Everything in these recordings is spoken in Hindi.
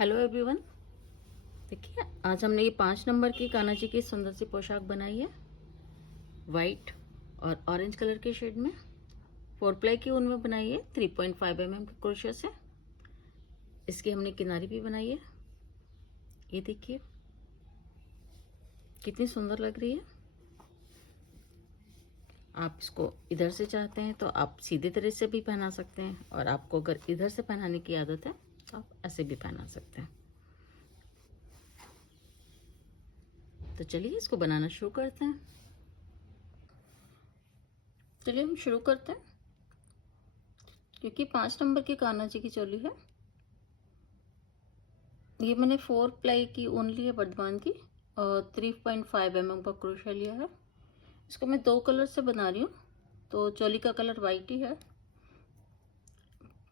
Hello everyone. देखिए, आज हमने ये 5 नंबर की कान्हा जी की सुंदर सी पोशाक बनाई है। वाइट और ऑरेंज कलर के शेड में 4 प्लाई की ऊन में बनाई है 3.5 mm के क्रोशे से। इसकी हमने किनारी भी बनाई है। ये देखिए कितनी सुंदर लग रही है। आप इसको इधर से चाहते हैं तो आप सीधे तरह से भी पहना सकते हैं, और आपको अगर इधर से पहनाने की आदत है तो आप ऐसे भी पहना सकते हैं। तो चलिए इसको बनाना शुरू करते हैं। चलिए हम शुरू करते हैं। क्योंकि 5 नंबर की कान्हा जी की चोली है, ये मैंने 4 प्लाई की ऊन ली है वर्धमान की, और 3.5 mm का क्रोशा लिया है। इसको मैं 2 कलर से बना रही हूँ, तो चोली का कलर वाइट ही है।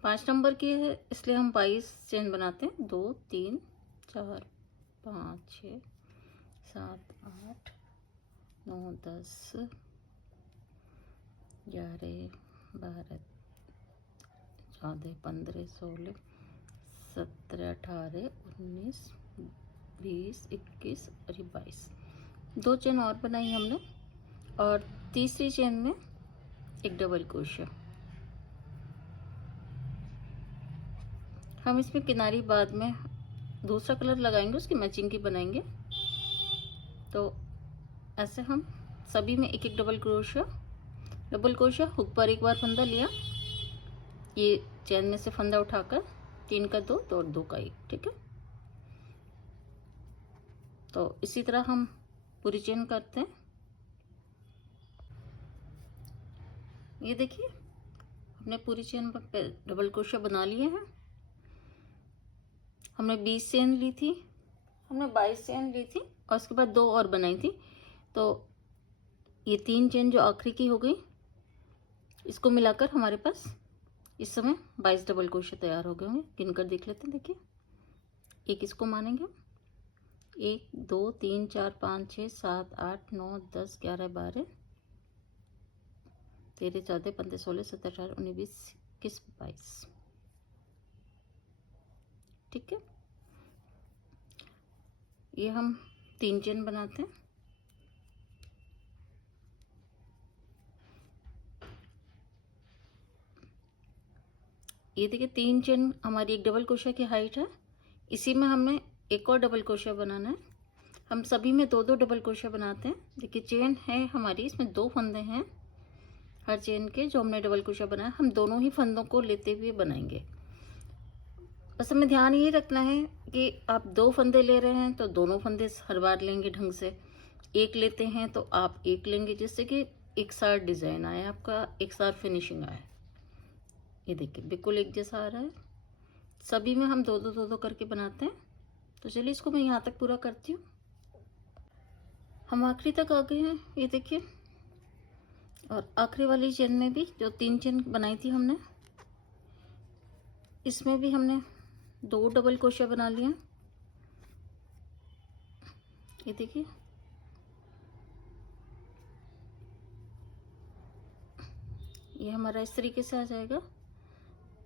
5 नंबर की है इसलिए हम 22 चेन बनाते हैं। 2 3 4 5 6 7 8 9 10 11 12 14 15 16 17 18 19 20 21 और 22। 2 चेन और बनाई हमने, और तीसरी चेन में एक डबल क्रोशा। हम इसमें किनारी बाद में दूसरा कलर लगाएंगे, उसकी मैचिंग की बनाएंगे। तो ऐसे हम सभी में एक एक डबल क्रोशा हुक पर एक बार फंदा लिया, ये चेन में से फंदा उठाकर 3 का 2 और 2 का 1। ठीक है, तो इसी तरह हम पूरी चेन करते हैं। ये देखिए हमने पूरी चेन पर डबल क्रोशा बना लिए हैं। हमने 20 चेन ली थी, हमने 22 चेन ली थी, और उसके बाद 2 और बनाई थी। तो ये 3 चेन जो आखिरी की हो गई, इसको मिलाकर हमारे पास इस समय 22 डबल क्रोशे तैयार हो गए होंगे। गिनकर देख लेते हैं। देखिए, एक इसको मानेंगे, 1 2 3 4 5 6 7 8 9 10 11 12 13 14 15 16 17 18 19 20 21 22। ठीक है, ये हम 3 चेन बनाते हैं। ये देखिए 3 चेन हमारी एक डबल क्रोशा की हाइट है। इसी में हमने एक और डबल क्रोशा बनाना है। हम सभी में 2 2 डबल क्रोशा बनाते हैं। देखिए चेन है हमारी, इसमें 2 फंदे हैं हर चेन के। जो हमने डबल क्रोशा बनाया, हम दोनों ही फंदों को लेते हुए बनाएंगे। बस हमें ध्यान ये रखना है कि आप 2 फंदे ले रहे हैं तो दोनों फंदे हर बार लेंगे ढंग से। एक लेते हैं तो आप एक लेंगे, जिससे कि एक साथ डिजाइन आए, आपका एक साथ फिनिशिंग आए। ये देखिए बिल्कुल एक जैसा आ रहा है। सभी में हम 2 2 2 2 करके बनाते हैं। तो चलिए इसको मैं यहाँ तक पूरा करती हूँ। हम आखिरी तक आ गए हैं, ये देखिए। और आखिरी वाली चेन में भी जो 3 चेन बनाई थी हमने, इसमें भी हमने 2 डबल क्रोशा बना लिए। ये देखिए, ये हमारा इस तरीके से आ जाएगा।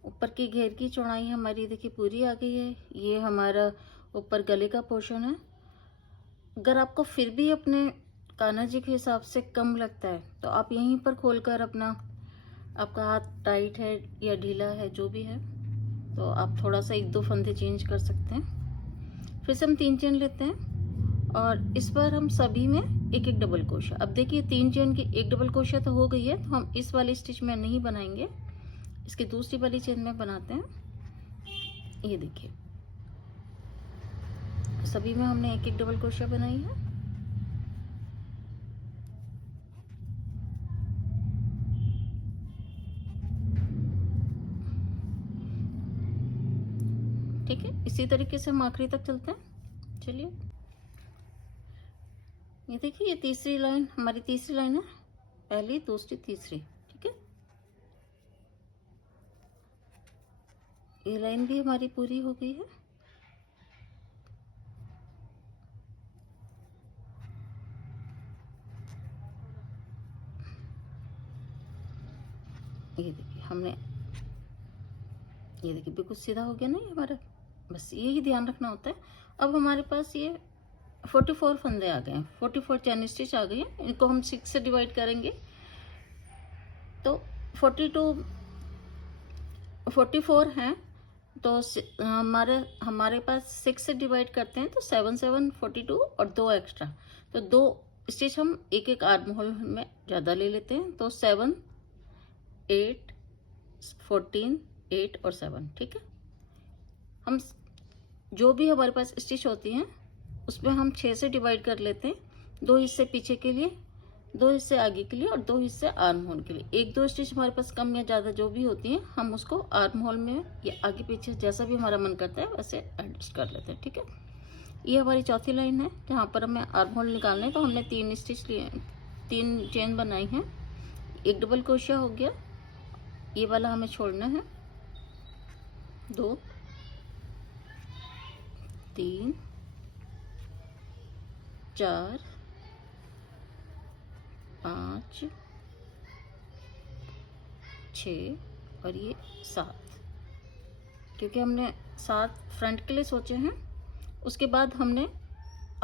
ऊपर की घेर की चौड़ाई हमारी देखिए पूरी आ गई है। ये हमारा ऊपर गले का पोर्शन है। अगर आपको फिर भी अपने कान्हा जी के हिसाब से कम लगता है तो आप यहीं पर खोलकर अपना, आपका हाथ टाइट है या ढीला है जो भी है, तो आप थोड़ा सा 1 2 फंदे चेंज कर सकते हैं। फिर से हम 3 चेन लेते हैं, और इस बार हम सभी में एक एक डबल क्रोशा। अब देखिए 3 चेन की एक डबल क्रोशा तो हो गई है, तो हम इस वाली स्टिच में नहीं बनाएंगे, इसकी दूसरी वाली चेन में बनाते हैं। ये देखिए सभी में हमने एक एक डबल क्रोशा बनाई है। ठीक है, इसी तरीके से हम आखिरी तक चलते हैं। चलिए, ये देखिए ये तीसरी लाइन हमारी तीसरी लाइन है, पहली दूसरी तीसरी। ठीक है, ये लाइन भी हमारी पूरी हो गई है। ये देखिए हमने, ये देखिए बिल्कुल सीधा हो गया ना ये हमारा बस यही ध्यान रखना होता है। अब हमारे पास ये 44 फंदे आ गए हैं, 44 चैन स्टिच आ गई हैं। इनको हम 6 से डिवाइड करेंगे तो 44 हैं। तो हमारे पास 6 से डिवाइड करते हैं तो 7 7 42 और 2 एक्स्ट्रा, तो 2 स्टिच हम एक एक आर्म होल में ज़्यादा ले लेते हैं। तो 7 8 14 8 और 7, ठीक है। हम जो भी हमारे पास स्टिच होती हैं उसमें हम 6 से डिवाइड कर लेते हैं, 2 हिस्से पीछे के लिए, 2 हिस्से आगे के लिए और 2 हिस्से आर्म होल के लिए। एक दो स्टिच हमारे पास कम या ज़्यादा जो भी होती हैं हम उसको आर्म होल में या आगे पीछे जैसा भी हमारा मन करता है वैसे एडजस्ट कर लेते हैं, ठीक है। ये हमारी चौथी लाइन है जहाँ पर हमें आर्म होल निकालना है। तो हमने 3 स्टिच लिए, 3 चेन बनाई हैं, एक डबल क्रोशिया हो गया, ये वाला हमें छोड़ना है, 2 3 4 5 6 और ये 7, क्योंकि हमने 7 फ्रंट के लिए सोचे हैं। उसके बाद हमने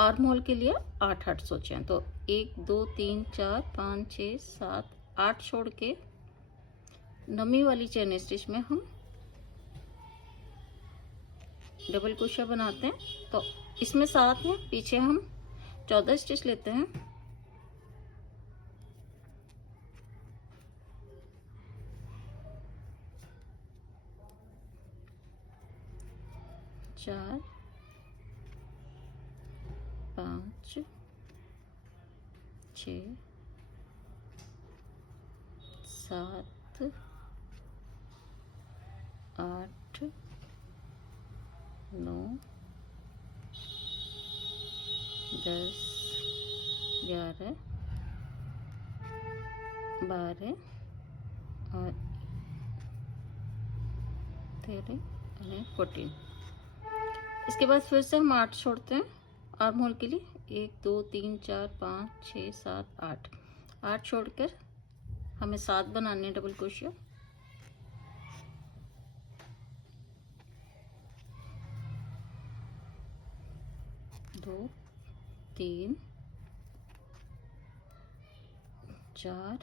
आर्म होल के लिए 8 सोचे हैं। तो 1 2 3 4 5 6 7 8 छोड़ के नमी वाली चेन स्टिच में हम डबल क्रोशिया बनाते हैं। तो इसमें 7 है, पीछे हम 14 स्टिच लेते हैं। चार 5 6 7 8 9 10 11 12 और 13 और 14। इसके बाद फिर से हम 8 छोड़ते हैं आर्म होल के लिए, 1 2 3 4 5 6 7 8, 8 छोड़कर हमें 7 बनाने डबल क्रोशिया। 2 3 4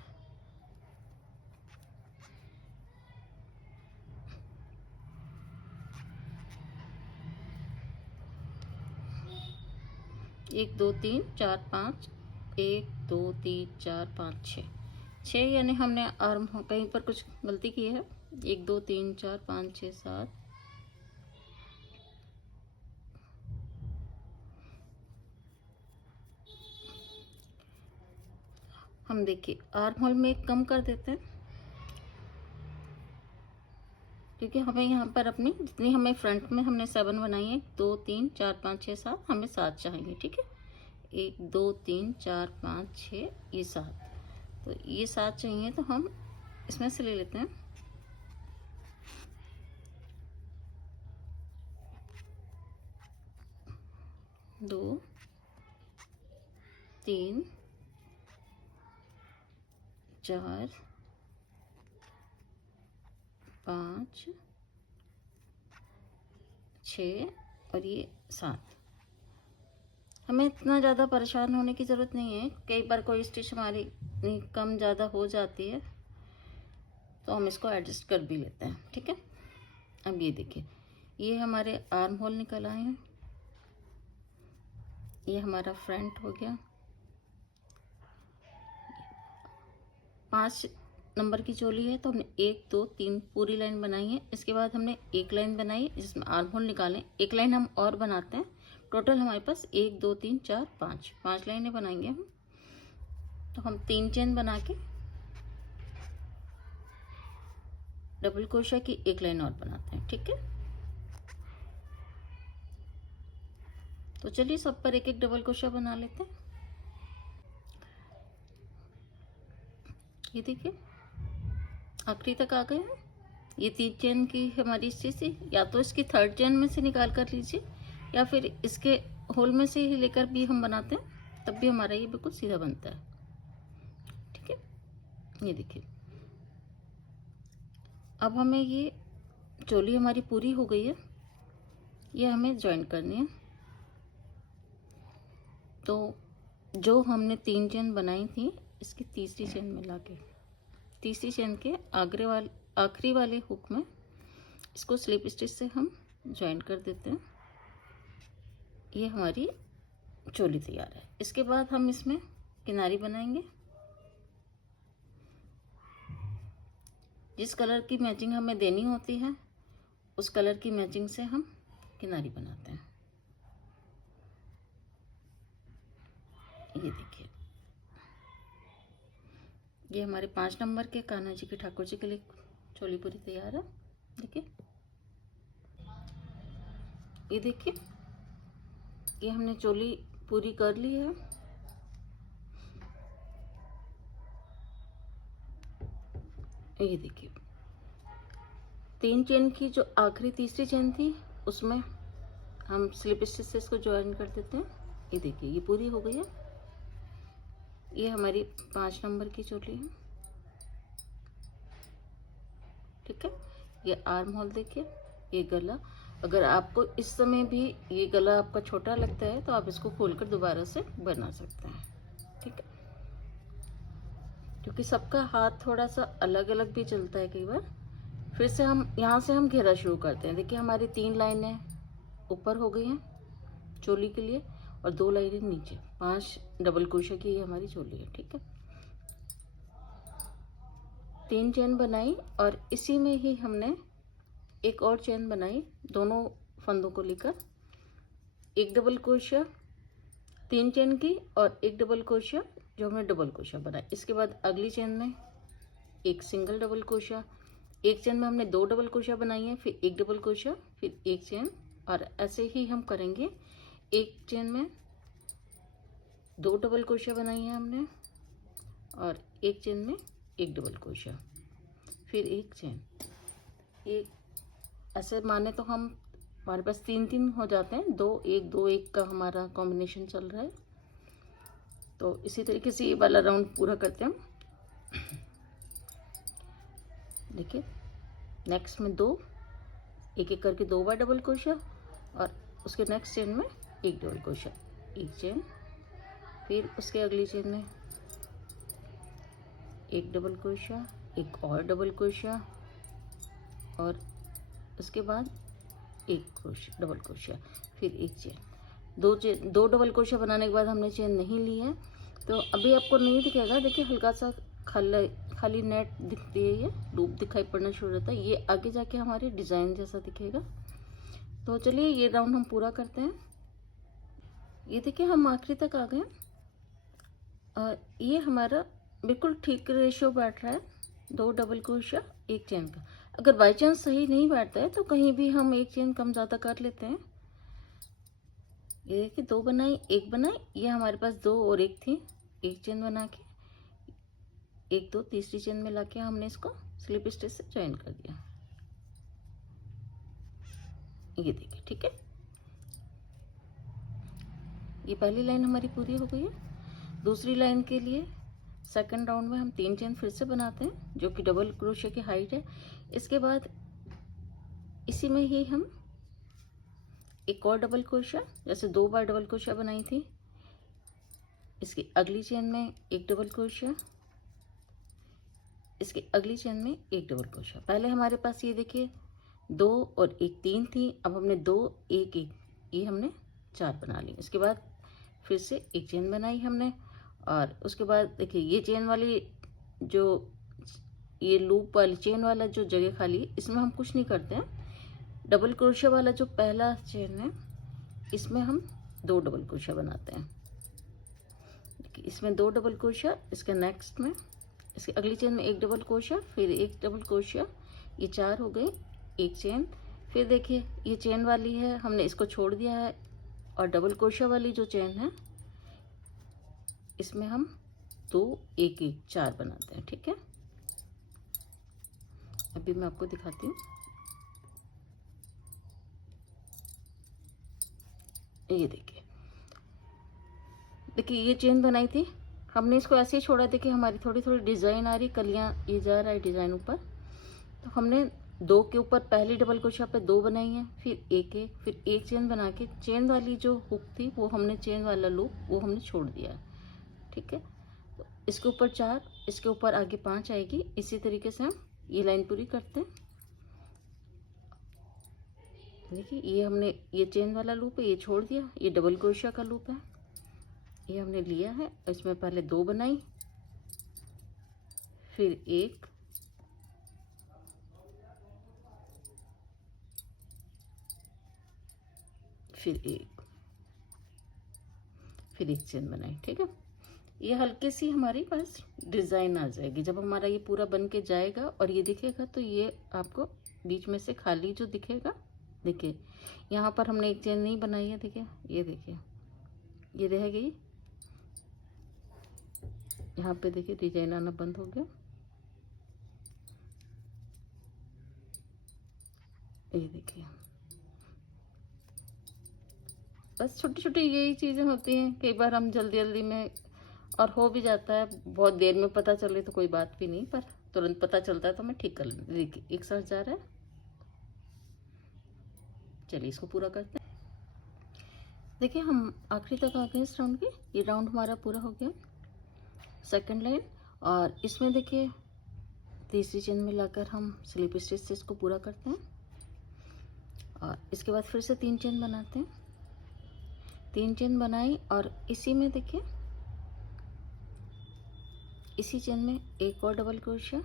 1 2 3 4 5 1 2 3 4 5 6, यानी हमने आर्म कहीं पर कुछ गलती की है। 1 2 3 4 5 6 7, हम देखिए आर्म होल में एक कम कर देते हैं, क्योंकि हमें यहाँ पर अपनी जितनी हमें फ्रंट में हमने 7 बनाई है, 2 3 4 5 6 7, हमें 7 चाहिए, ठीक है। 1 2 3 4 5 6 ये 7, तो ये 7 चाहिए तो हम इसमें से ले लेते हैं। दो 3 4 5 6 और ये 7। हमें इतना ज़्यादा परेशान होने की ज़रूरत नहीं है, कई बार कोई स्टिच हमारी कम ज़्यादा हो जाती है तो हम इसको एडजस्ट कर भी लेते हैं, ठीक है। अब ये देखिए, ये हमारे आर्म होल निकल आए हैं, ये हमारा फ्रंट हो गया। 5 नंबर की चोली है तो हमने 1 2 3 पूरी लाइन बनाई है। इसके बाद हमने एक लाइन बनाई है जिसमें आर्म होल निकालें, एक लाइन हम और बनाते हैं। टोटल हमारे पास 1 2 3 4 5 लाइनें बनाएंगे हम। तो हम 3 चेन बना के डबल क्रोशिया की एक लाइन और बनाते हैं, ठीक है। तो चलिए सब पर एक एक डबल क्रोशिया बना लेते हैं। ये देखिए आखिरी तक आ गए हैं। ये 3 चेन की हमारी स्टिच थी, या तो इसकी 3rd चेन में से निकाल कर लीजिए या फिर इसके होल में से ही लेकर भी हम बनाते हैं, तब भी हमारा ये बिल्कुल सीधा बनता है, ठीक है। ये देखिए अब हमें ये चोली हमारी पूरी हो गई है। ये हमें ज्वाइन करनी है। तो जो हमने 3 चेन बनाई थी, इसकी तीसरी चेन मिला के तीसरी चेन के आखिरी वाले हुक में इसको स्लिप स्टिच से हम ज्वाइन कर देते हैं। ये हमारी चोली तैयार है। इसके बाद हम इसमें किनारी बनाएंगे। जिस कलर की मैचिंग हमें देनी होती है उस कलर की मैचिंग से हम किनारी बनाते हैं। ये देखिए, ये हमारे 5 नंबर के कान्हा जी के ठाकुर जी के लिए चोली पूरी तैयार है। देखिए, ये देखिए, ये हमने चोली पूरी कर ली है। ये देखिए, 3 चेन की जो आखिरी तीसरी चेन थी उसमें हम स्लिप स्टिच से इसको ज्वाइन कर देते हैं। ये देखिए, ये पूरी हो गई है। ये हमारी 5 नंबर की चोली है। ठीक है, ये आर्म होल देखिए, ये गला। अगर आपको इस समय भी ये गला आपका छोटा लगता है तो आप इसको खोलकर दोबारा से बना सकते हैं। ठीक है, क्योंकि सबका हाथ थोड़ा सा अलग अलग भी चलता है कई बार। फिर से हम यहाँ से हम घेरा शुरू करते हैं। देखिए, हमारी 3 लाइनें ऊपर हो गई हैं चोली के लिए और 2 लाइनें नीचे। 5 डबल क्रोशे की ये हमारी चोली है। ठीक है, 3 चेन बनाई और इसी में ही हमने एक और चेन बनाई दोनों फंदों को लेकर। एक डबल क्रोशिया 3 चेन की और एक डबल क्रोशिया जो हमने डबल क्रोशिया बनाया। इसके बाद अगली चेन में एक सिंगल डबल क्रोशिया, एक चेन में हमने 2 डबल क्रोशिया बनाई है, फिर एक डबल क्रोशिया, फिर एक चेन, और ऐसे ही हम करेंगे। एक चेन में 2 डबल क्रोशिया बनाई है हमने और एक चेन में एक डबल क्रोशिया, फिर एक चेन। एक ऐसे माने तो हमारे पास 3 हो जाते हैं। 2 1 2 1 का हमारा कॉम्बिनेशन चल रहा है। तो इसी तरीके से ये वाला राउंड पूरा करते हैं हम। देखिए, नेक्स्ट में 2 एक एक करके 2 बार डबल क्रोशिया और उसके नेक्स्ट चेन में एक डबल क्रोशिया, एक चेन, फिर उसके अगली चेन में एक डबल क्रोशिया, एक और डबल क्रोशिया और उसके बाद एक क्रोशिया डबल क्रोशिया, फिर एक चेन। 2 डबल क्रोशिया बनाने के बाद हमने चेन नहीं ली है तो अभी आपको नहीं दिखेगा। देखिए, हल्का सा खाली नेट दिखती है, ये लूप दिखाई पड़ना शुरू होता है। ये आगे जाके हमारे डिजाइन जैसा दिखेगा। तो चलिए ये राउंड हम पूरा करते हैं। ये देखिए, हम आखिरी तक आ गए और ये हमारा बिल्कुल ठीक रेशियो बैठ रहा है। 2 डबल क्रोशिया एक चेन का। अगर बाई चांस सही नहीं बैठता है तो कहीं भी हम एक चेन कम ज़्यादा कर लेते हैं। ये देखिए, 2 बनाई, एक बनाई, ये हमारे पास 2 और 1 थी। एक चेन बना के 1 2 तीसरी चेन में लाके हमने इसको स्लिप स्टिच से ज्वाइन कर दिया। ये देखिए, ठीक है, ये पहली लाइन हमारी पूरी हो गई है। दूसरी लाइन के लिए सेकंड राउंड में हम 3 चेन फिर से बनाते हैं जो कि डबल क्रोशिया की हाइट है। इसके बाद इसी में ही हम एक और डबल क्रोशिया, जैसे 2 बार डबल क्रोशिया बनाई थी, इसकी अगली चेन में एक डबल क्रोशिया, इसकी अगली चेन में एक डबल क्रोशिया। पहले हमारे पास ये देखिए 2 और 1 3 थी, अब हमने 2 1 1 ये हमने 4 बना ली। इसके बाद फिर से एक चेन बनाई हमने और उसके बाद देखिए ये चेन वाली जो ये लूप वाली चेन वाला जो जगह खाली है इसमें हम कुछ नहीं करते हैं। डबल क्रोशिया वाला जो पहला चेन है इसमें हम 2 डबल क्रोशिया बनाते हैं। देखिए, इसमें 2 डबल क्रोशिया, इसके नेक्स्ट में इसकी अगली चेन में एक डबल क्रोशिया, फिर एक डबल क्रोशिया, ये 4 हो गए, एक चेन। फिर देखिए ये चेन वाली है, हमने इसको छोड़ दिया है और डबल क्रोशिया वाली जो चेन है इसमें हम 2 1 1 4 बनाते हैं। ठीक है, अभी मैं आपको दिखाती हूँ। ये देखिए, देखिए ये चेन बनाई थी हमने, इसको ऐसे ही छोड़ा। देखिए हमारी थोड़ी थोड़ी डिजाइन आ रही, कलियां ये जा रहा है डिजाइन ऊपर। तो हमने दो के ऊपर पहली डबल क्रोशिया पे दो बनाई है, फिर एक चेन बना के चेन वाली जो हुक थी वो हमने, चेन वाला लूप वो हमने छोड़ दिया है। ठीक है, तो इसके ऊपर 4, इसके ऊपर आगे 5 आएगी। इसी तरीके से हम ये लाइन पूरी करते हैं। देखिए ये हमने, ये चेन वाला लूप है, ये छोड़ दिया, ये डबल क्रोशिया का लूप है, ये हमने लिया है। इसमें पहले 2 बनाई, फिर एक, फिर एक चेन बनाई। ठीक है, ये हल्की सी हमारी पास डिज़ाइन आ जाएगी। जब हमारा ये पूरा बन के जाएगा और ये दिखेगा तो ये आपको बीच में से खाली जो दिखेगा, देखिए यहाँ पर हमने एक चेन नहीं बनाई है, देखिए ये देखिए ये रह गई, यहाँ पे देखिए डिजाइन आना बंद हो गया। ये देखिए, बस छोटी छोटी यही चीज़ें होती हैं। कई बार हम जल्दी जल्दी में, और हो भी जाता है, बहुत देर में पता चले तो कोई बात भी नहीं, पर तुरंत पता चलता है तो मैं ठीक कर लेती। देखिए एक साथ जा रहा है, चलिए इसको पूरा करते हैं। देखिए हम आखिरी तक आ गए इस राउंड के। ये राउंड हमारा पूरा हो गया, सेकंड लाइन। और इसमें देखिए तीसरी चेन में लाकर हम स्लिप स्टिच से इसको पूरा करते हैं। और इसके बाद फिर से 3 चेन बनाते हैं। 3 चेन बनाई और इसी में देखिए, इसी चेन में एक और डबल क्रोशिया,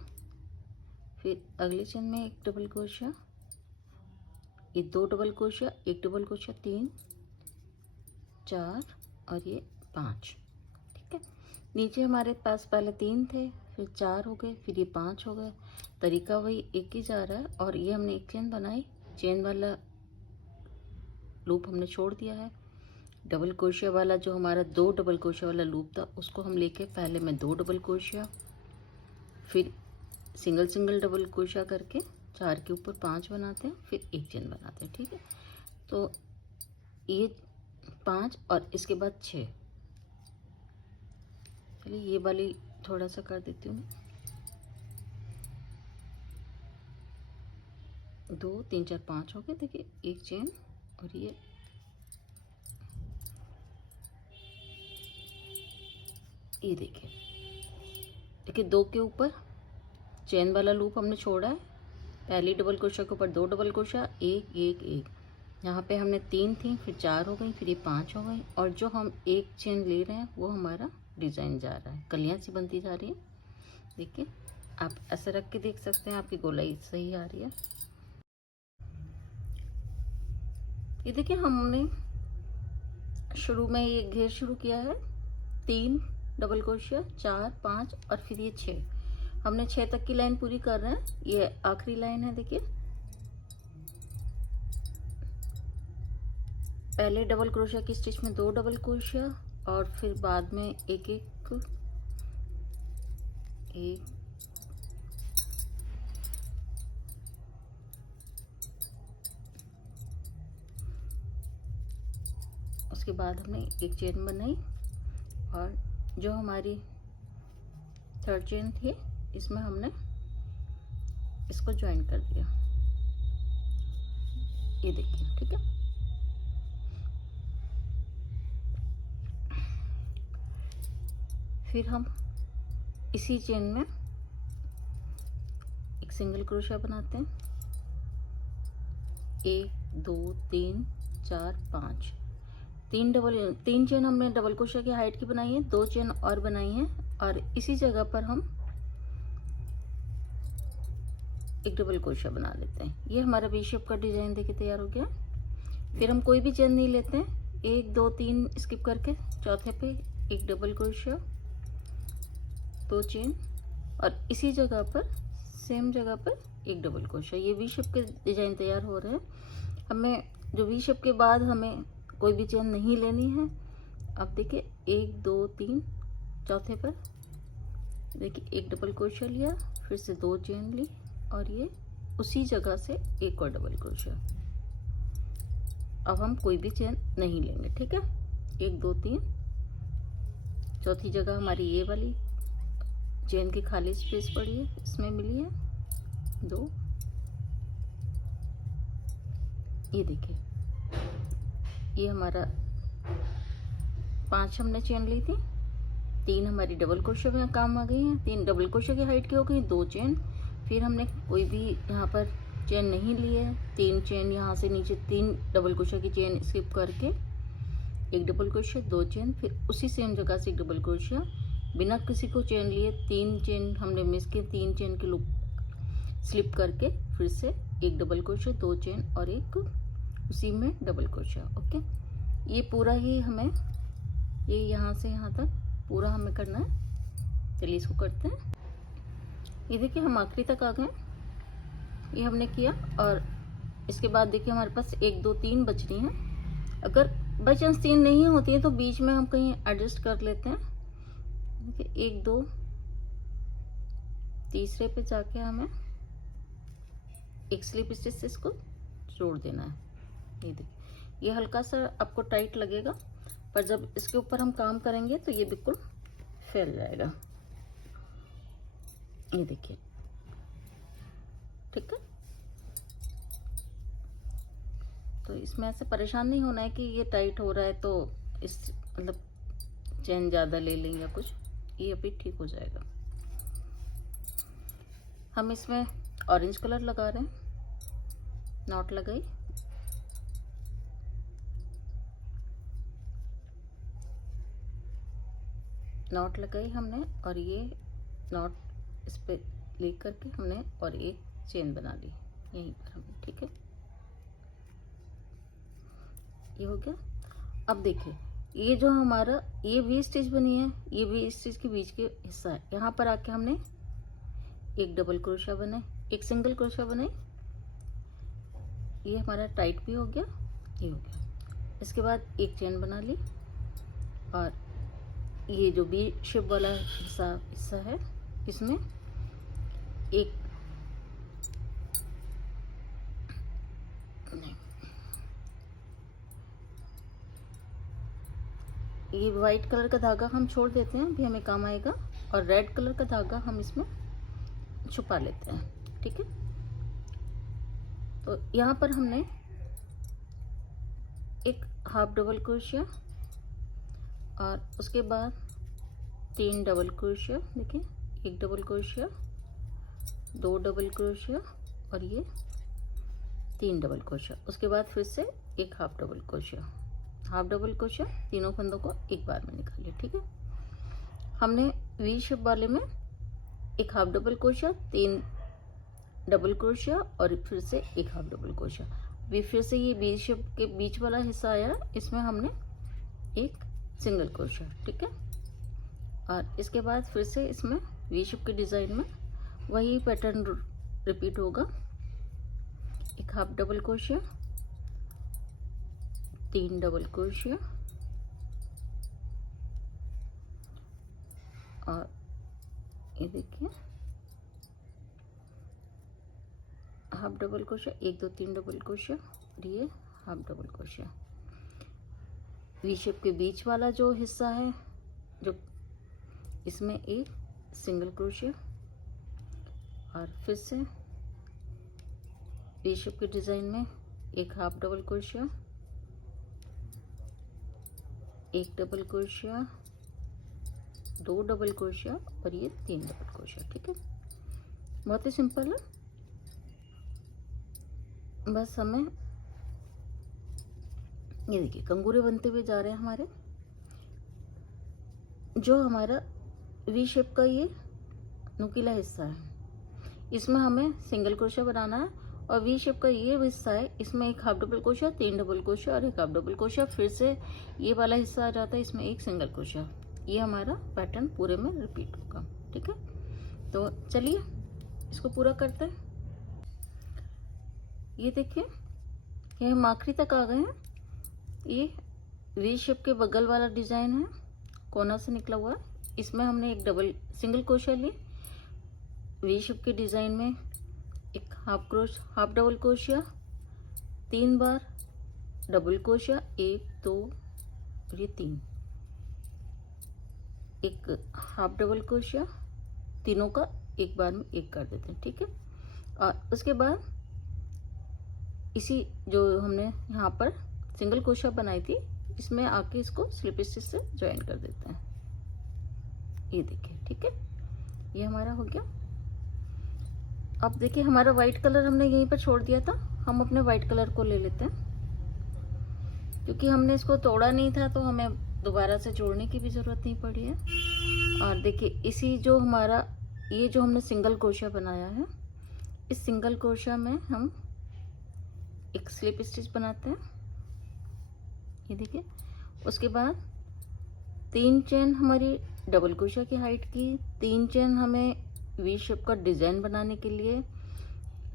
फिर अगली चेन में एक डबल क्रोशिया, ये 2 डबल क्रोशिया, एक डबल क्रोशिया, 3 4 और ये 5। ठीक है, नीचे हमारे पास पहले 3 थे, फिर 4 हो गए, फिर ये 5 हो गए। तरीका वही एक ही जा रहा है। और ये हमने एक चेन बनाई, चेन वाला लूप हमने छोड़ दिया है। डबल क्रोशिया वाला जो हमारा 2 डबल क्रोशिया वाला लूप था उसको हम लेके पहले में 2 डबल क्रोशिया, फिर सिंगल सिंगल डबल क्रोशिया करके 4 के ऊपर 5 बनाते हैं, फिर एक चेन बनाते हैं। ठीक है, तो ये 5 और इसके बाद 6। चलिए ये वाली थोड़ा सा कर देती हूँ, 2 3 4 5 हो गए। देखिए एक चेन और ये देखिए 2 के ऊपर चेन वाला लूप हमने छोड़ा है। पहली डबल क्रोशिया के ऊपर 2 डबल क्रोशिया, एक एक एक। यहाँ पे हमने 3 थी, फिर 4 हो गई, फिर ये 5 हो गई। और जो हम एक चेन ले रहे हैं वो हमारा डिजाइन जा रहा है, कलियां सी बनती जा रही है। देखिए आप ऐसे रख के देख सकते हैं, आपकी गोलाई सही आ रही है। ये देखिए हमने शुरू में ये घेर शुरू किया है, 3 डबल क्रोशिया, 4 5 और फिर ये 6। हमने 6 तक की लाइन पूरी कर रहे हैं, ये आखिरी लाइन है। देखिए पहले डबल क्रोशिया की स्टिच में 2 डबल क्रोशिया और फिर बाद में एक उसके बाद हमने एक चेन बनाई और जो हमारी 3rd चेन थी इसमें हमने इसको ज्वाइन कर दिया। ये देखिए, ठीक है। फिर हम इसी चेन में एक सिंगल क्रोशिया बनाते हैं, 1 2 3 4 5। 3 चेन हमने डबल क्रोशिया की हाइट की बनाई है, 2 चेन और बनाई है और इसी जगह पर हम एक डबल क्रोशिया बना लेते हैं। ये हमारा वी शेप का डिजाइन देखिए तैयार हो गया। फिर हम कोई भी चेन नहीं लेते हैं, 1 2 3 स्किप करके चौथे पे एक डबल क्रोशिया, 2 चेन और इसी जगह पर, सेम जगह पर एक डबल क्रोशिया। ये वी शेप के डिजाइन तैयार हो रहे हैं। हमें जो वी शेप के बाद हमें कोई भी चेन नहीं लेनी है। अब देखिए 1 2 3 चौथे पर देखिए एक डबल क्रोशिया लिया, फिर से 2 चेन ली और ये उसी जगह से एक और डबल क्रोशिया। अब हम कोई भी चेन नहीं लेंगे, ठीक है। 1 2 3 चौथी जगह हमारी ये वाली चेन की खाली स्पेस पड़ी है, इसमें मिली है 2 ये देखिए, ये हमारा 5 हमने चेन ली थी, 3 हमारी डबल क्रोशे में काम आ गई हैं, 3 डबल क्रोशे की हाइट की हो गई, 2 चेन। फिर हमने कोई भी यहाँ पर चेन नहीं ली है, 3 चेन यहाँ से नीचे 3 डबल क्रोशे की चेन स्किप करके 1 डबल क्रोशे, 2 चेन, फिर उसी सेम जगह से 1 डबल क्रोशे, बिना किसी को चेन लिए 3 चेन हमने मिस के 3 चेन की लूप स्लिप करके फिर से 1 डबल क्रोशे, 2 चेन और एक उसी में डबल क्रोशे। ओके, ये पूरा ही हमें, ये यहाँ से यहाँ तक पूरा हमें करना है। चलिए इसको करते हैं। ये देखिए हम आखिरी तक आ गए, ये हमने किया। और इसके बाद देखिए हमारे पास 1 2 3 बच रही हैं। अगर बाई चांस 3 नहीं होती है तो बीच में हम कहीं एडजस्ट कर लेते हैं। देखिए 1 2, तीसरे पे जाके हमें एक स्लिप स्टिच से इसको जोड़ देना है। ये देखिए, ये हल्का सा आपको टाइट लगेगा, पर जब इसके ऊपर हम काम करेंगे तो ये बिल्कुल फैल जाएगा। ये देखिए, ठीक है। तो इसमें ऐसे परेशान नहीं होना है कि ये टाइट हो रहा है तो इस मतलब चेन ज़्यादा ले लें या कुछ, ये अभी ठीक हो जाएगा। हम इसमें ऑरेंज कलर लगा रहे हैं, नॉट लगाई, नॉट लगाई हमने, और ये नॉट इस पे ले करके हमने और एक चेन बना ली यहीं पर हमने, ठीक है। ये हो गया। अब देखिए, ये जो हमारा ये वी स्टिच बनी है, ये वी स्टिच के बीच के हिस्सा है, यहाँ पर आके हमने 1 डबल क्रोशा बनाए, 1 सिंगल क्रोशा बनाई, ये हमारा टाइट भी हो गया, ये हो गया। इसके बाद एक चेन बना ली, और ये जो बी शेप वाला हिस्सा है इसमें एक ये वाइट कलर का धागा हम छोड़ देते हैं, अभी हमें काम आएगा, और रेड कलर का धागा हम इसमें छुपा लेते हैं, ठीक है। तो यहाँ पर हमने एक हाफ डबल क्रोशिया और उसके बाद 3 डबल क्रोशिया, देखिए 1 डबल क्रोशिया, 2 डबल क्रोशिया और ये 3 डबल क्रोशिया। उसके बाद फिर से एक half double crochet, half double crochet, तीनों फंदों को एक बार में निकालिए, ठीक है। हमने वी शेप वाले में एक half double crochet, 3 double crochet और फिर से एक हाफ डबल क्रोशिया। भी फिर से ये वी शेप के बीच वाला हिस्सा आया, इसमें हमने एक सिंगल क्रोशिया, ठीक है। और इसके बाद फिर से इसमें वी शेप के डिजाइन में वही पैटर्न रिपीट होगा, एक half double crochet, 3 double crochet और ये देखिए half double crochet, 1 2 3 double crochet और ये half double crochet. V shape के बीच वाला जो हिस्सा है, जो इसमें एक सिंगल क्रोशिया और फिर से वी शेप के डिजाइन में एक half double crochet, 1 double crochet, 2 double crochet और ये 3 डबल क्रोशिया, ठीक है। बहुत ही सिंपल है, बस हमें ये देखिए कंगूरे बनते हुए जा रहे हैं हमारे। जो हमारा वी शेप का ये नुकीला हिस्सा है, इसमें हमें सिंगल क्रोशिया बनाना है, और वी शेप का ये हिस्सा है, इसमें एक half double crochet, 3 double crochet और एक हाफ डबल क्रोशिया, फिर से ये वाला हिस्सा आ जाता है, इसमें एक सिंगल क्रोशिया। ये हमारा पैटर्न पूरे में रिपीट होगा, ठीक है। तो चलिए इसको पूरा करते हैं। ये देखिए, ये हम आखिरी तक आ गए हैं। ये वी शेप के बगल वाला डिजाइन है, कोना से निकला हुआ है, इसमें हमने एक डबल सिंगल क्रोशिया ली, वी शेप के डिजाइन में एक हाफ डबल क्रोशिया, 3 बार डबल क्रोशिया, 1 2 और ये 3, एक हाफ डबल क्रोशिया, तीनों का एक बार में एक कर देते हैं, ठीक है। और उसके बाद इसी जो हमने यहाँ पर सिंगल क्रोशा बनाई थी इसमें आके इसको स्लिप स्टिच से ज्वाइन कर देते हैं। ये देखिए, ठीक है, ये हमारा हो गया। अब देखिए हमारा वाइट कलर हमने यहीं पर छोड़ दिया था, हम अपने वाइट कलर को ले लेते हैं। क्योंकि हमने इसको तोड़ा नहीं था तो हमें दोबारा से जोड़ने की भी ज़रूरत नहीं पड़ी है। और देखिए इसी जो हमारा ये जो हमने सिंगल क्रोशा बनाया है, इस सिंगल क्रोशा में हम एक स्लिप स्टिच बनाते हैं। ये देखिए, उसके बाद 3 चेन हमारी डबल क्रोशा की हाइट की, 3 चेन हमें वी शेप का डिज़ाइन बनाने के लिए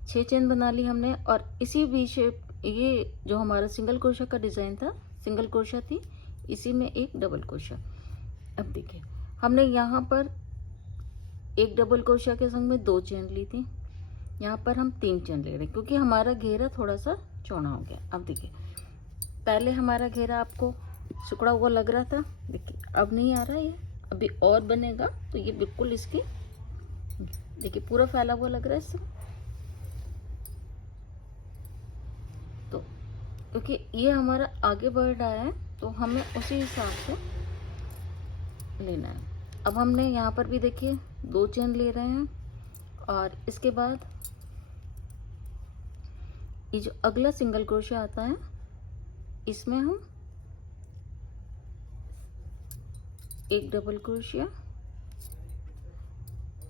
6 चेन बना ली हमने। और इसी वी शेप, ये जो हमारा सिंगल क्रोशा का डिज़ाइन था, सिंगल क्रोशा थी, इसी में एक डबल क्रोशा। अब देखिए हमने यहाँ पर एक डबल क्रोशा के संग में 2 चेन ली थी, यहाँ पर हम 3 चेन ले रहे हैं क्योंकि हमारा घेरा थोड़ा सा चौड़ा हो गया। अब देखिए पहले हमारा घेरा आपको सिकुड़ा हुआ लग रहा था, देखिए अब नहीं आ रहा है, ये अभी और बनेगा तो ये बिल्कुल इसकी देखिए पूरा फैला हुआ लग रहा है इससे। तो क्योंकि ये हमारा आगे बढ़ रहा है तो हमें उसी हिसाब से लेना है। अब हमने यहाँ पर भी देखिए 2 चेन ले रहे हैं और इसके बाद ये जो अगला सिंगल क्रोशा आता है इसमें हम एक डबल क्रोशिया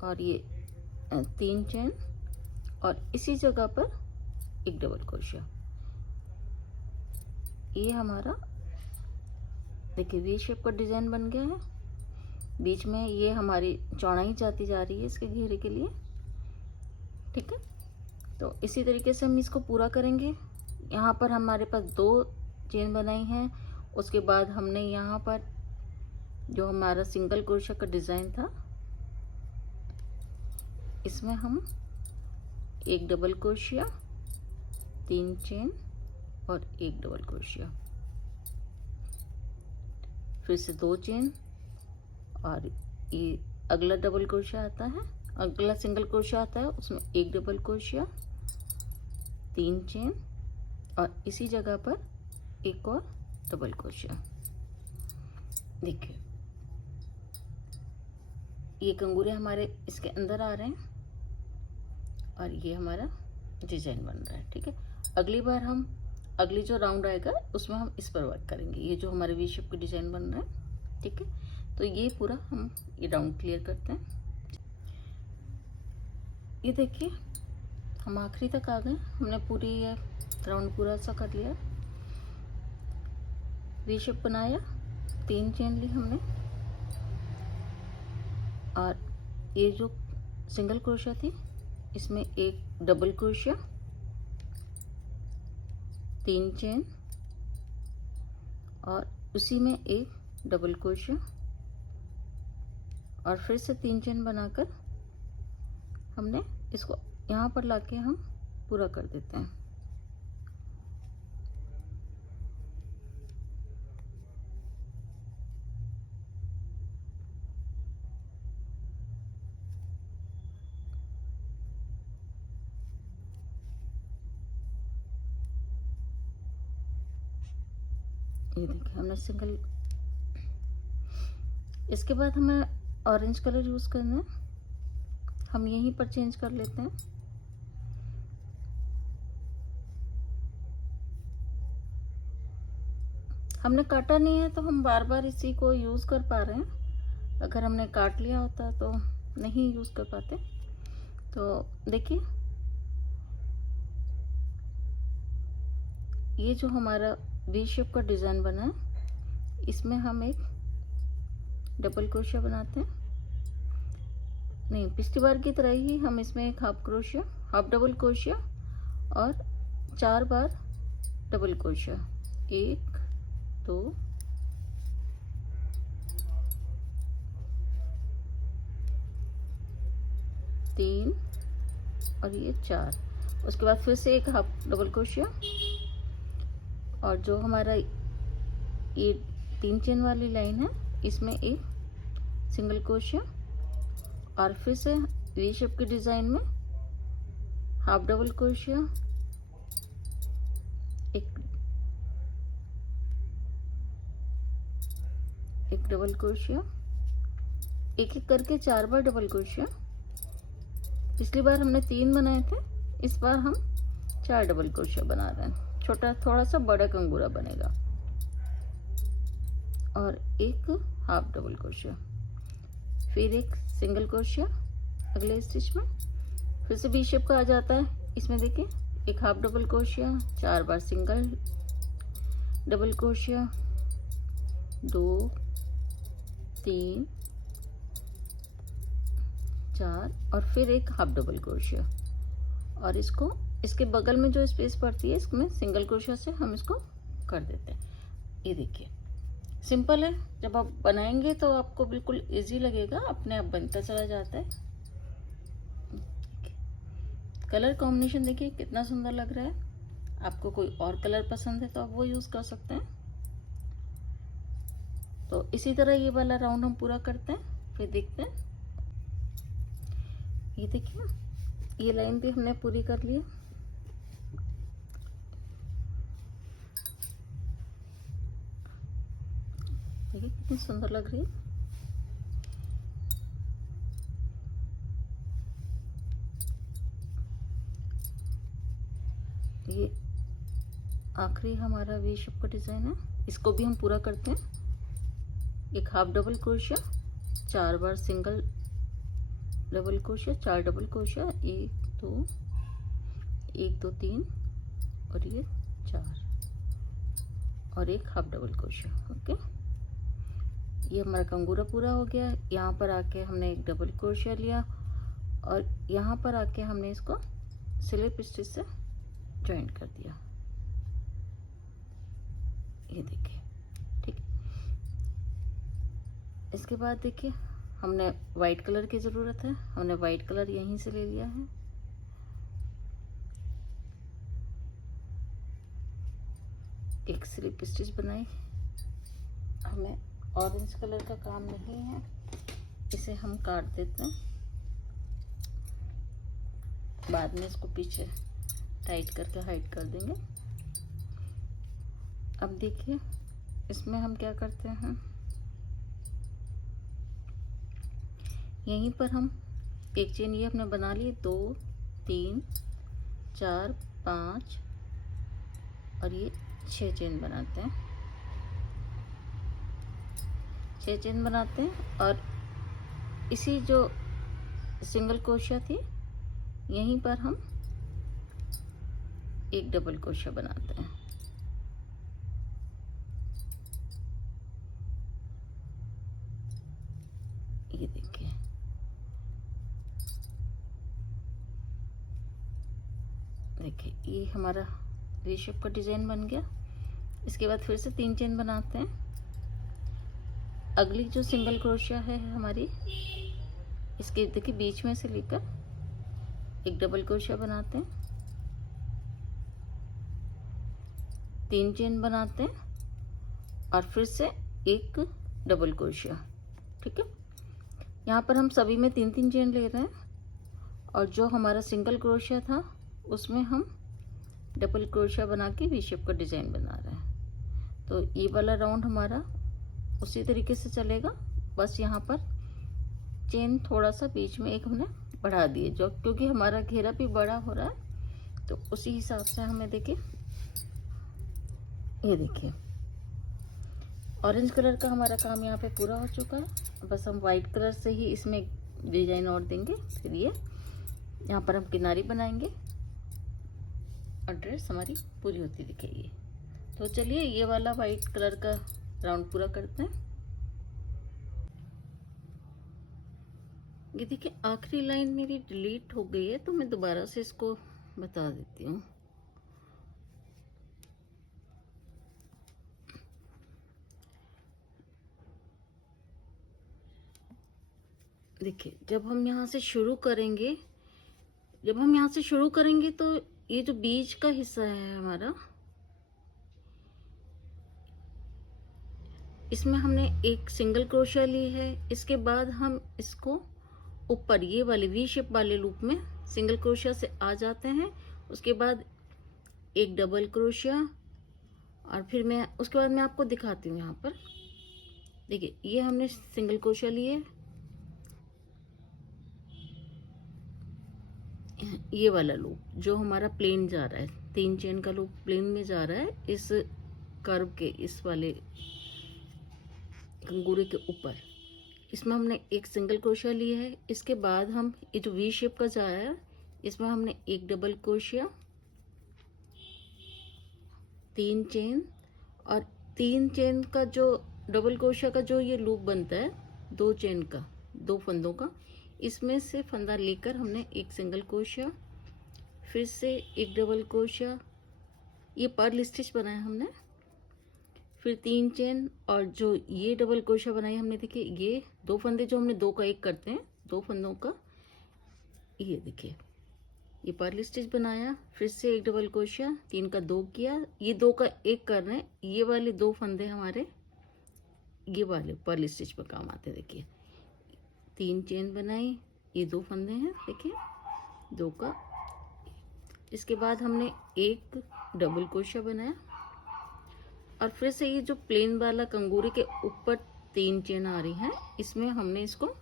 और ये 3 चेन और इसी जगह पर एक डबल क्रोशिया। ये हमारा देखिए वी शेप का डिजाइन बन गया है। बीच में ये हमारी चौड़ाई जाती जा रही है इसके घेरे के लिए, ठीक है। तो इसी तरीके से हम इसको पूरा करेंगे। यहाँ पर हमारे पास 2 चेन बनाई हैं, उसके बाद हमने यहाँ पर जो हमारा सिंगल क्रोशा का डिज़ाइन था इसमें हम एक डबल क्रोशिया, 3 चेन और एक डबल क्रोशिया, फिर से 2 चेन और ये अगला डबल क्रोशिया आता है, अगला सिंगल क्रोशिया आता है उसमें एक डबल क्रोशिया, 3 चेन और इसी जगह पर एक और डबल क्रोशिया। देखिए ये कंगूरे हमारे इसके अंदर आ रहे हैं और ये हमारा डिजाइन बन रहा है, ठीक है। अगली बार हम अगली जो राउंड आएगा उसमें हम इस पर वर्क करेंगे, ये जो हमारे वी शेप का डिजाइन बन रहा है, ठीक है। तो ये पूरा हम ये राउंड क्लियर करते हैं। ये देखिए हम आखिरी तक आ गए, हमने पूरी ये राउंड पूरा सा कर लिया, वी शेप बनाया, 3 चेन ली हमने और ये जो सिंगल क्रोशिया थी इसमें एक डबल क्रोशिया, 3 चेन और उसी में एक डबल क्रोशिया और फिर से 3 चेन बनाकर हमने इसको यहाँ पर लाके हम पूरा कर देते हैं। ये देखिए हमने सिंगल, इसके बाद हमें ऑरेंज कलर यूज़ करना है, हम यहीं पर चेंज कर लेते हैं। हमने काटा नहीं है तो हम बार बार इसी को यूज़ कर पा रहे हैं, अगर हमने काट लिया होता तो नहीं यूज़ कर पाते। तो देखिए ये जो हमारा वी शेप का डिज़ाइन बना है इसमें हम एक डबल क्रोशिया बनाते हैं, नहीं पिछली बार की तरह ही हम इसमें एक half crochet, half double crochet और 4 बार डबल क्रोशिया, 1 2 3 और ये 4। उसके बाद फिर से एक हाफ डबल क्रोशिया और जो हमारा ये 3 चेन वाली लाइन है इसमें एक सिंगल क्रोशिया और फिर से वी शेप के डिज़ाइन में हाफ डबल क्रोशिया एक डबल क्रोशिया, एक एक करके 4 बार डबल क्रोशिया। पिछली बार हमने 3 बनाए थे, इस बार हम 4 डबल क्रोशिया बना रहे हैं। छोटा थोड़ा सा बड़ा कंगूरा बनेगा और एक हाफ डबल क्रोशिया, फिर एक सिंगल क्रोशिया अगले स्टिच में, फिर से वी शेप का आ जाता है। इसमें देखिए एक हाफ डबल क्रोशिया, 4 बार सिंगल डबल क्रोशिया, 2 3 4 और फिर एक हाफ डबल क्रोशिया, और इसको इसके बगल में जो स्पेस पड़ती है इसमें सिंगल क्रोशिया से हम इसको कर देते हैं। ये देखिए सिंपल है, जब आप बनाएंगे तो आपको बिल्कुल इजी लगेगा, अपने आप बनता चला जाता है। कलर कॉम्बिनेशन देखिए कितना सुंदर लग रहा है। आपको कोई और कलर पसंद है तो आप वो यूज कर सकते हैं। तो इसी तरह ये वाला राउंड हम पूरा करते हैं, फिर देखते हैं। ये देखिए ये लाइन भी हमने पूरी कर ली है। देखिए कितनी सुंदर लग रही है। ये आखिरी हमारा वी शेप का डिजाइन है, इसको भी हम पूरा करते हैं। एक हाफ डबल क्रोशिया, 4 बार single double crochet, 4 double crochet, 1 2 3 और ये 4 और एक हाफ डबल क्रोशिया। ओके, ये हमारा कंगूरा पूरा हो गया। यहाँ पर आके हमने एक डबल क्रोशिया लिया और यहाँ पर आके हमने इसको स्लिप स्टिच से ज्वाइन कर दिया। ये देखिए ठीक। इसके बाद देखिए हमने वाइट कलर की ज़रूरत है, हमने वाइट कलर यहीं से ले लिया है। एक स्लिप स्टिच बनाई, हमें ऑरेंज कलर का काम नहीं है, इसे हम काट देते हैं, बाद में इसको पीछे टाइट करके हाइड कर देंगे। अब देखिए इसमें हम क्या करते हैं, यहीं पर हम एक चेन ये हमने बना ली, 2 3 4 5 और ये 6 चेन बनाते हैं। 6 चेन बनाते हैं और इसी जो सिंगल क्रोशिया थी यहीं पर हम एक डबल क्रोशिया बनाते हैं। ये देखिए ये हमारा वी शेप का डिजाइन बन गया। इसके बाद फिर से 3 चेन बनाते हैं। अगली जो सिंगल क्रोशिया है हमारी, इसके देखिए बीच में से लेकर एक डबल क्रोशिया बनाते हैं, 3 चेन बनाते हैं और फिर से एक डबल क्रोशिया। ठीक है, यहाँ पर हम सभी में 3-3 चेन ले रहे हैं और जो हमारा सिंगल क्रोशिया था उसमें हम डबल क्रोशिया बना के वी शेप का डिजाइन बना रहे हैं। तो ये वाला राउंड हमारा उसी तरीके से चलेगा, बस यहाँ पर चेन थोड़ा सा बीच में एक हमने बढ़ा दिए, जो क्योंकि हमारा घेरा भी बड़ा हो रहा है तो उसी हिसाब से हमें देखिए, ये देखिए ऑरेंज कलर का हमारा काम यहाँ पे पूरा हो चुका है। बस हम वाइट कलर से ही इसमें डिजाइन और देंगे, फिर ये यहाँ पर हम किनारी बनाएंगे और ड्रेस हमारी पूरी होती दिखेगी। तो चलिए ये वाला वाइट कलर का राउंड पूरा करते हैं। ये देखिए आखिरी लाइन मेरी डिलीट हो गई है तो मैं दोबारा से इसको बता देती हूँ। देखिए जब हम यहाँ से शुरू करेंगे, तो ये जो बीच का हिस्सा है हमारा, इसमें हमने एक सिंगल क्रोशिया ली है। इसके बाद हम इसको ऊपर ये वाले वी शेप वाले लूप में सिंगल क्रोशिया से आ जाते हैं। उसके बाद एक डबल क्रोशिया और फिर मैं उसके बाद मैं आपको दिखाती हूँ यहाँ पर। देखिए ये हमने सिंगल क्रोशिया लिए, ये वाला लूप जो हमारा प्लेन जा रहा है, 3 चेन का लूप प्लेन में जा रहा है इस कर्व के, इस वाले कंगूरे के ऊपर, इसमें हमने एक सिंगल क्रोशिया लिया है। इसके बाद हम ये जो वी शेप का जा रहा है इसमें हमने एक डबल क्रोशिया, 3 चेन, और 3 चेन का जो डबल क्रोशिया का जो ये लूप बनता है 2 चेन का, 2 फंदों का, इसमें से फंदा लेकर हमने एक सिंगल क्रोशिया, फिर से एक डबल क्रोशिया, ये पर्ल स्टिच बनाया हमने, फिर 3 चेन, और जो ये डबल क्रोशिया बनाई हमने, देखिए ये 2 फंदे जो हमने 2 का 1 करते हैं, 2 फंदों का, ये देखिए ये पर्ल स्टिच बनाया, फिर से एक डबल क्रोशिया, 3 का 2 किया, ये 2 का 1 कर रहे हैं, ये वाले 2 फंदे हमारे ये वाले पर्ल स्टिच में काम आते हैं। देखिए 3 चेन बनाई, ये 2 फंदे हैं, देखिए 2 का। इसके बाद हमने एक डबल क्रोशिया बनाया, और फिर से ये जो प्लेन वाला कंगूरे के ऊपर 3 चेन आ रही हैं, इसमें हमने इसको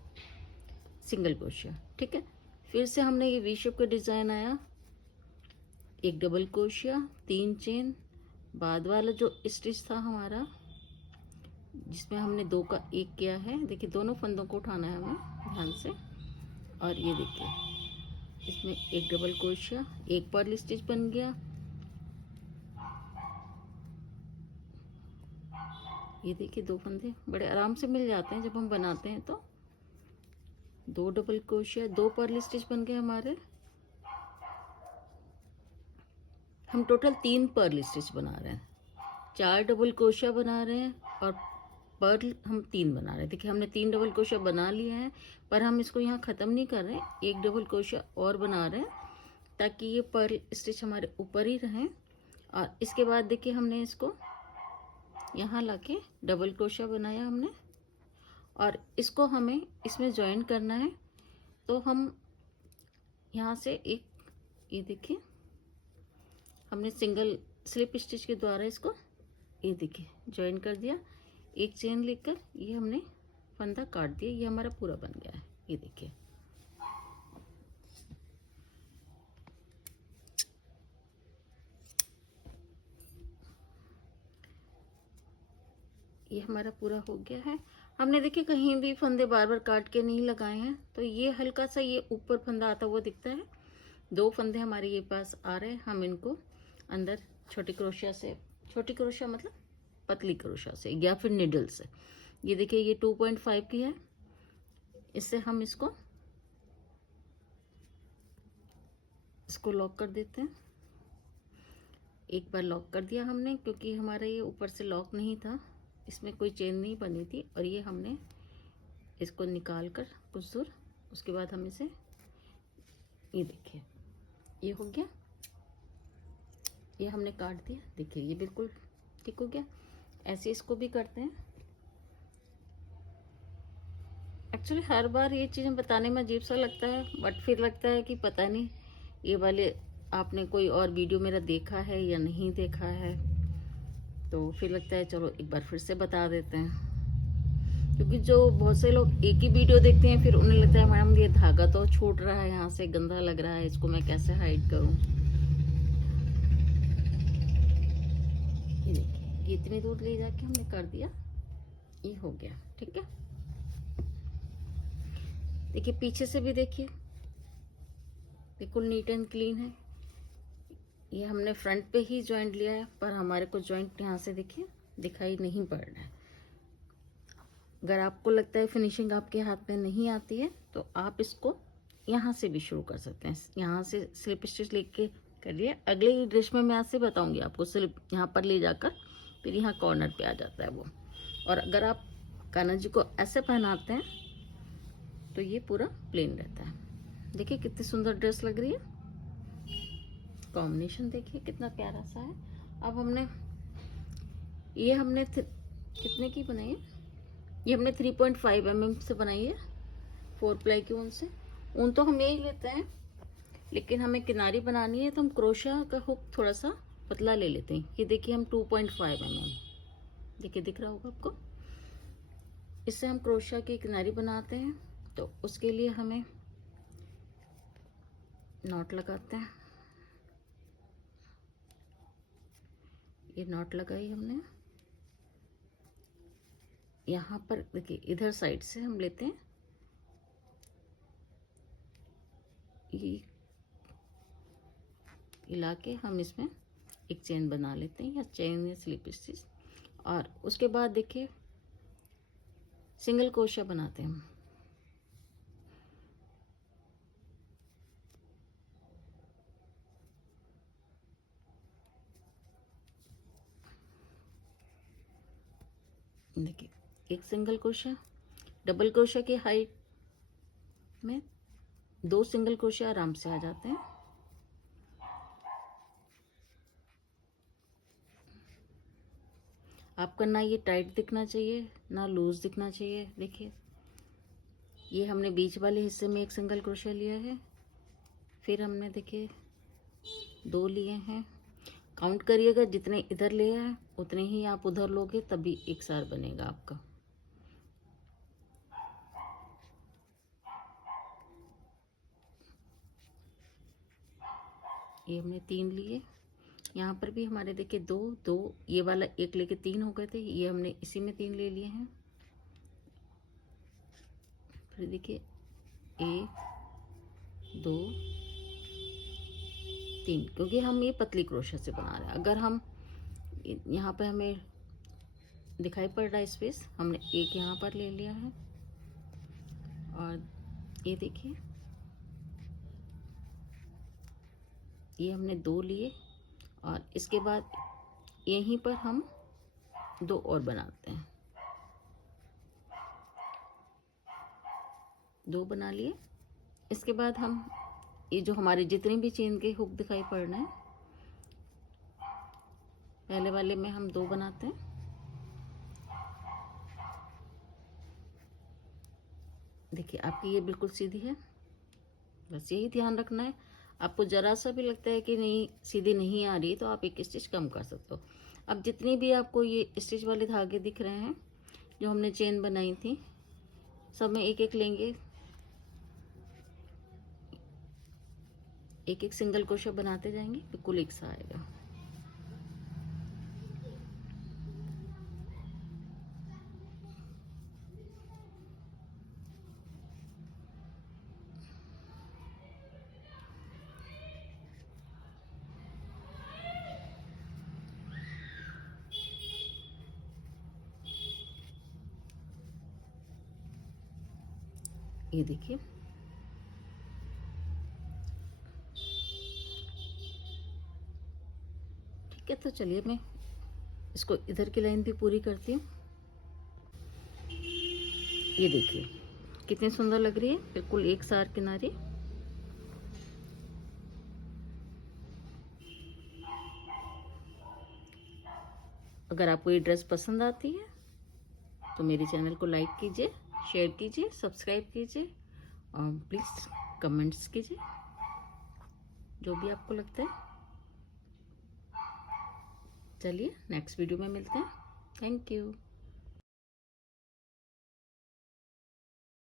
सिंगल क्रोशिया, ठीक है। फिर से हमने ये वी शेप का डिजाइन आया, एक डबल क्रोशिया, 3 चेन, बाद वाला जो स्टिच था हमारा जिसमें हमने 2 का 1 किया है, देखिए दोनों फंदों को उठाना है हमें ध्यान से, और ये देखिए इसमें एक डबल क्रोशिया, एक पर्ल स्टिच बन गया, ये देखिए 2 फंदे बड़े आराम से मिल जाते हैं जब हम बनाते हैं, तो 2 डबल क्रोशिया, 2 पर्ल स्टिच बन गए हमारे। हम टोटल 3 पर्ल स्टिच बना रहे हैं, 4 डबल क्रोशिया बना रहे हैं, और पर्ल हम 3 बना रहे हैं। देखिए हमने 3 डबल क्रोशिया बना लिए हैं, पर हम इसको यहाँ ख़त्म नहीं कर रहे हैं, एक डबल क्रोशिया और बना रहे हैं ताकि ये पर्ल स्टिच हमारे ऊपर ही रहें। और इसके बाद देखिए हमने इसको यहाँ लाके डबल क्रोशिया बनाया हमने, और इसको हमें इसमें ज्वाइन करना है। तो हम यहाँ से एक, ये देखिए हमने सिंगल स्लिप स्टिच के द्वारा इसको, ये देखिए ज्वाइन कर दिया, एक चेन लेकर ये हमने फंदा काट दिया, ये हमारा पूरा बन गया है। ये देखिए ये हमारा पूरा हो गया है। हमने देखिए कहीं भी फंदे बार बार काट के नहीं लगाए हैं, तो ये हल्का सा ये ऊपर फंदा आता हुआ दिखता है। 2 फंदे हमारे ये पास आ रहे हैं, हम इनको अंदर छोटी क्रोशिया से, छोटी क्रोशिया मतलब पतली क्रोशिया से या फिर निडल से, ये देखिए ये 2.5 की है, इससे हम इसको लॉक कर देते हैं। एक बार लॉक कर दिया हमने, क्योंकि हमारा ये ऊपर से लॉक नहीं था, इसमें कोई चेन नहीं बनी थी, और ये हमने इसको निकाल कर कुछ दूर, उसके बाद हम इसे, ये देखिए ये हो गया, ये हमने काट दिया, देखिए ये बिल्कुल ठीक हो गया। ऐसे इसको भी करते हैं। एक्चुअली हर बार ये चीज़ें बताने में अजीब सा लगता है, बट फिर लगता है कि पता नहीं ये वाले आपने कोई और वीडियो मेरा देखा है या नहीं देखा है, तो फिर लगता है चलो एक बार फिर से बता देते हैं। क्योंकि जो बहुत से लोग एक ही वीडियो देखते हैं, फिर उन्हें लगता है मैडम ये धागा तो छूट रहा है, यहाँ से गंदा लग रहा है, इसको मैं कैसे हाइड करूँ। ये देखिए ये इतनी दूर ले जाके हमने कर दिया, ये हो गया, ठीक है। देखिए पीछे से भी देखिए बिल्कुल नीट एंड क्लीन है। ये हमने फ्रंट पे ही जॉइंट लिया है, पर हमारे को जॉइंट यहाँ से देखिए दिखाई नहीं पड़ रहा है। अगर आपको लगता है फिनिशिंग आपके हाथ में नहीं आती है, तो आप इसको यहाँ से भी शुरू कर सकते हैं, यहाँ से स्लिप स्टिच लेके करिए। अगले ड्रेस में मैं आपसे बताऊंगी आपको स्लिप यहाँ पर ले जाकर, फिर यहाँ कॉर्नर पे आ जाता है वो। और अगर आप कान्हा जी को ऐसे पहनाते हैं तो ये पूरा प्लेन रहता है। देखिए कितनी सुंदर ड्रेस लग रही है, कॉम्बिनेशन देखिए कितना प्यारा सा है। अब हमने ये हमने कितने की बनाई है, ये हमने 3.5 mm से बनाई है, 4 प्लाई की ऊन से। ऊन तो हम यही लेते हैं, लेकिन हमें किनारी बनानी है तो हम क्रोशिया का हुक थोड़ा सा पतला ले लेते हैं। ये देखिए हम 2.5 mm, देखिए दिख रहा होगा आपको, इससे हम क्रोशिया की किनारी बनाते हैं, तो उसके लिए हमें नॉट लगाते हैं। ये नॉट लगाई हमने। यहाँ पर देखिए इधर साइड से हम लेते हैं, ये हिला के हम इसमें एक चेन बना लेते हैं, या चेन या स्लिप स्टिच। और उसके बाद देखिए सिंगल क्रोशिया बनाते हैं हम। देखिए एक सिंगल क्रोशिया, डबल क्रोशिया की हाइट में 2 सिंगल क्रोशिया आराम से आ जाते हैं। आपका ना ये टाइट दिखना चाहिए ना लूज दिखना चाहिए। देखिए ये हमने बीच वाले हिस्से में एक सिंगल क्रोशिया लिया है, फिर हमने देखिए 2 लिए हैं। काउंट करिएगा, जितने इधर लिए हैं उतने ही आप उधर लोगे, तभी एक सार बनेगा आपका। ये हमने 3 लिए। यहाँ पर भी हमारे देखिए 2 2, ये वाला एक लेके 3 हो गए थे, ये हमने इसी में 3 ले लिए हैं। फिर देखिए 1 2 3, क्योंकि हम ये पतली क्रोशिया से बना रहे हैं। अगर हम यहाँ पे हमें दिखाई पड़ रहा है स्पेस, हमने एक यहाँ पर ले लिया है। और ये देखिए ये हमने 2 लिए, और इसके बाद यहीं पर हम 2 और बनाते हैं। 2 बना लिए। इसके बाद हम ये जो हमारे जितने भी चेन के हुक दिखाई पड़ रहे हैं, पहले वाले में हम 2 बनाते हैं। देखिए आपकी ये बिल्कुल सीधी है, बस यही ध्यान रखना है। आपको ज़रा सा भी लगता है कि नहीं सीधी नहीं आ रही, तो आप एक स्टिच कम कर सकते हो। अब जितनी भी आपको ये स्टिच वाले धागे दिख रहे हैं जो हमने चेन बनाई थी, सब में एक एक लेंगे, एक एक सिंगल क्रोशिया बनाते जाएंगे, बिल्कुल एक सा आएगा। ये देखिए ठीक है, तो चलिए मैं इसको इधर की लाइन भी पूरी करती हूँ। ये देखिए कितनी सुंदर लग रही है, बिल्कुल एक सार किनारी। अगर आपको ये ड्रेस पसंद आती है तो मेरे चैनल को लाइक कीजिए, शेयर कीजिए, सब्सक्राइब कीजिए, और प्लीज़ कमेंट्स कीजिए जो भी आपको लगता है। चलिए नेक्स्ट वीडियो में मिलते हैं। Thank you.